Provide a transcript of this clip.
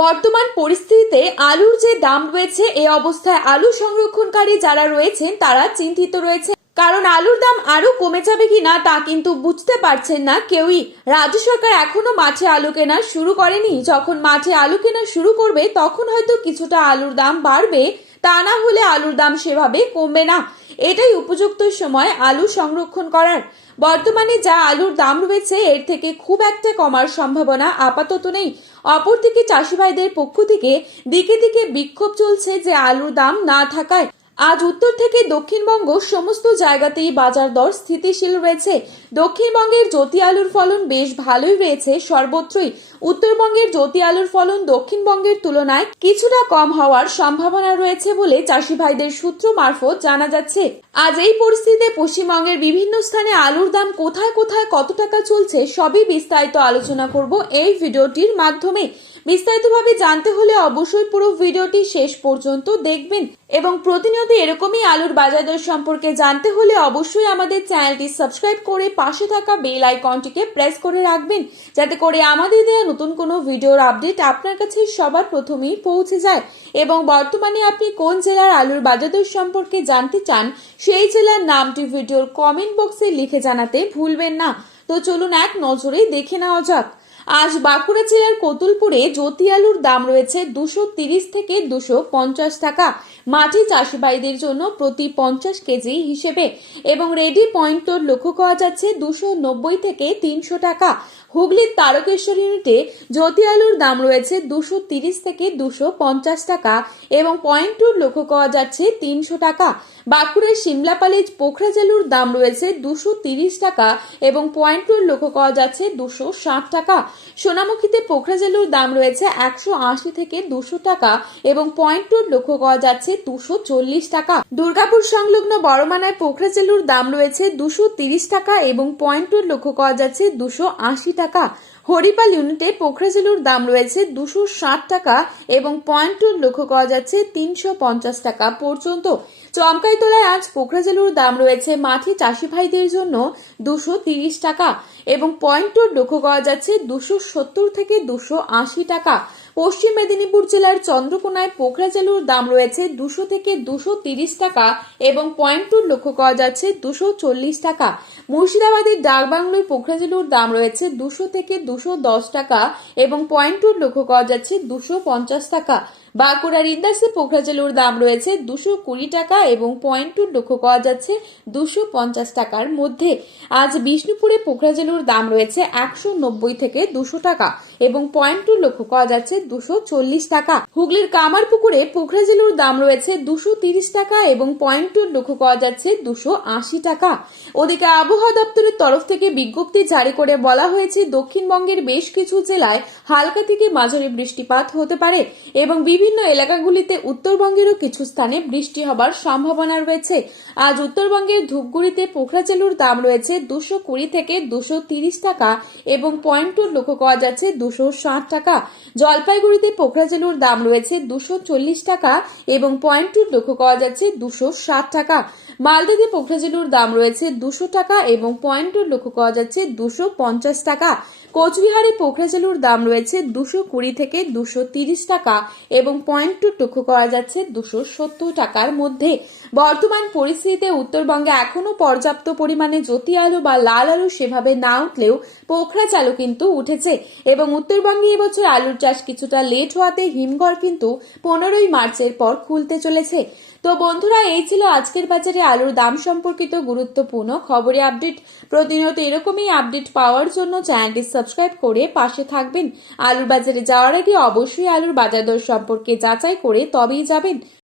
বর্তমান পরিস্থিতিতে আলুর যে দাম রয়েছে এই অবস্থায় আলু সংরক্ষণকারী যারা রয়েছেন তারা চিন্তিত রয়েছে। কারণ আলুর দাম আরো কমে যাবে কিনা তা কিন্তু বুঝতে পারছেন না কেউই। রাজ্য সরকার এখনো মাঠে আলু কেনা শুরু করেনি। যখন মাঠে আলু কেনা শুরু করবে তখন হয়তো কিছুটা আলুর দাম বাড়বে, তা না হলে আলুর দাম সেভাবে কমবে না। এটাই উপযুক্ত সময় আলু সংরক্ষণ করার। বর্তমানে যা আলুর দাম রয়েছে এর থেকে খুব একটা কমার সম্ভাবনা আপাতত নেই। অপরদিকে চাষি ভাইদের পক্ষ থেকে দিকে দিকে বিক্ষোভ চলছে যে আলুর দাম না থাকায়। আজ উত্তর থেকে দক্ষিণবঙ্গ সমস্ত জায়গাতেই বাজার দর স্থিতিশীল রয়েছে। দক্ষিণবঙ্গের জ্যোতি আলুর ফলন বেশ ভালোই রয়েছে সর্বত্রই। উত্তরবঙ্গের জ্যোতি আলুর ফলন দক্ষিণবঙ্গের তুলনায় কিছুটা কম হওয়ার সম্ভাবনা রয়েছে বলে চাষি ভাইদের সূত্র মারফত জানা যাচ্ছে। আজ এই পরিস্থিতিতে পশ্চিমবঙ্গের বিভিন্ন স্থানে আলুর দাম কোথায় কোথায় কত টাকা চলছে সবই বিস্তারিত আলোচনা করব এই ভিডিওটির মাধ্যমে। বিস্তারিতভাবে জানতে হলে অবশ্যই পুরো ভিডিওটি শেষ পর্যন্ত দেখবেন এবং প্রতিনিয়ত এরকমই আলুর বাজার দর সম্পর্কে জানতে হলে অবশ্যই আমাদের চ্যানেলটি সাবস্ক্রাইব করে পাশে থাকা বেল আইকনটিকে প্রেস করে রাখবেন, যাতে করে আমাদের দেওয়া নতুন কোনো ভিডিওর আপডেট আপনার কাছে সবার প্রথমেই পৌঁছে যায়। এবং বর্তমানে আপনি কোন জেলার আলুর বাজার দর সম্পর্কে জানতে চান সেই জেলার নামটি ভিডিওর কমেন্ট বক্সে লিখে জানাতে ভুলবেন না। তো চলুন এক নজরে দেখে নেওয়া যাক। আজ বাঁকুড়া জেলার কতুলপুরে জ্যোতি আলুর দাম রয়েছে 230 থেকে 250 টাকা মাটি চাষি ভাইদের জন্য প্রতি 50 কেজি হিসেবে, এবং রেডি পয়েন্টর লক্ষ্য করা যাচ্ছে 290 থেকে 300 টাকা। হুগলির তারকেশ্বর ইউনিটে জ্যোতি আলুর দাম রয়েছে 230 থেকে 250 টাকা এবং পয়েন্টর লক্ষ্য করা যাচ্ছে 300 টাকা। বাঁকুড়ার সিমলাপালি পোখরাজ আলুর দাম রয়েছে 230 টাকা এবং পয়েন্টর লক্ষ্য করা যাচ্ছে 260 টাকা। সোনামুখীতে পোখরাজ আলুর দাম রয়েছে 180 থেকে 200 টাকা এবং পয়েন্টর লক্ষ্য করা যাচ্ছে 240 টাকা। দুর্গাপুর সংলগ্ন বড়মানায় পোখরাজ আলুর দাম রয়েছে 230 টাকা এবং পয়েন্টর লক্ষ্য করা যাচ্ছে 280 টাকা। হরিপাল ইউনিটে পোখরাজ আলুর দাম রয়েছে 260 টাকা এবং পয়েন্টর লক্ষ্য করা যাচ্ছে 350 টাকা পর্যন্ত। চমকাইতলায় আজ পোখরাজ আলুর দাম রয়েছে মাঠে চাষি ভাইদের জন্য 230 টাকা এবং পয়েন্টর লক্ষ্য করা যাচ্ছে 270 থেকে 280 টাকা। পশ্চিম মেদিনীপুর জেলার চন্দ্রকোনায় পোখরাজ আলুর দাম রয়েছে 200 থেকে 230 টাকা এবং পয়েন্টর লক্ষ্য করা যাচ্ছে 240 টাকা। মুর্শিদাবাদের ডাকবাংলোয় পোখরাজ আলুর দাম রয়েছে 200 থেকে 210 টাকা এবং পয়েন্টর লক্ষ্য করা যাচ্ছে 250 টাকা। বাঁকুড়ার ইন্দাসে পোখরাজ আলুর দাম রয়েছে 220 টাকা এবং পয়েন্টর লক্ষ্য করা যাচ্ছে 250 টাকার মধ্যে। আজ বিষ্ণুপুরে পোখরাজ আলুর দাম রয়েছে 190 থেকে 200 টাকা এবং পয়েন্টর লক্ষ্য করা যাচ্ছে 240 টাকা। হুগলির কামারপুকুরে পোখরাজ আলুর দাম রয়েছে 230 টাকা এবং পয়েন্টর লক্ষ্য করা যাচ্ছে 280 টাকা। ওদিকে আবহাওয়া দপ্তরের তরফ থেকে বিজ্ঞপ্তি জারি করে বলা হয়েছে দক্ষিণবঙ্গের বেশ কিছু জেলায় হালকা থেকে মাঝারি বৃষ্টিপাত হতে পারে এবং বিভিন্ন এলাকাগুলিতে উত্তরবঙ্গেরও কিছু স্থানে বৃষ্টি হবার সম্ভাবনা রয়েছে। আজ উত্তরবঙ্গের ধূপগুড়িতে পোখরাজ আলুর দাম রয়েছে 220 থেকে 230 টাকা এবং পয়েন্টর লক্ষ্য করা যাচ্ছে 260 টাকা। জলপাইগুড়িতে পোখরাজ আলুর দাম রয়েছে 240 টাকা এবং পয়েন্টর লক্ষ্য করা যাচ্ছে 260 টাকা। মালদাতে পোখরাজ আলুর দাম রয়েছে 200 টাকা এবং পয়েন্টর লক্ষ্য করা যাচ্ছে 250 টাকা। কোচবিহারে পোখরাজ আলুর দাম রয়েছে 220 থেকে 230 টাকা এবং পয়েন্টর লক্ষ্য করা যাচ্ছে 270 টাকার মধ্যে। বর্তমান পরিস্থিতিতে উত্তরবঙ্গে এখনো পর্যাপ্ত পরিমাণে জ্যোতি আলু বা লাল আলু সেভাবে না উঠলেও পোখরাজ আলু কিন্তু উঠেছে এবং উত্তরবঙ্গে এবছর আলুর চাষ কিছুটা লেট হওয়াতে হিমঘর কিন্তু 15ই মার্চের পর খুলতে চলেছে। তো বন্ধুরা, এই ছিল আজকের বাজারে আলুর দাম সম্পর্কিত গুরুত্বপূর্ণ খবরে আপডেট। প্রতিনিয়ত এরকমই আপডেট পাওয়ার জন্য চ্যানেলটি সাবস্ক্রাইব করে পাশে থাকবেন। আলুর বাজারে যাওয়ার আগে অবশ্যই আলুর বাজার দর সম্পর্কে যাচাই করে তবেই যাবেন।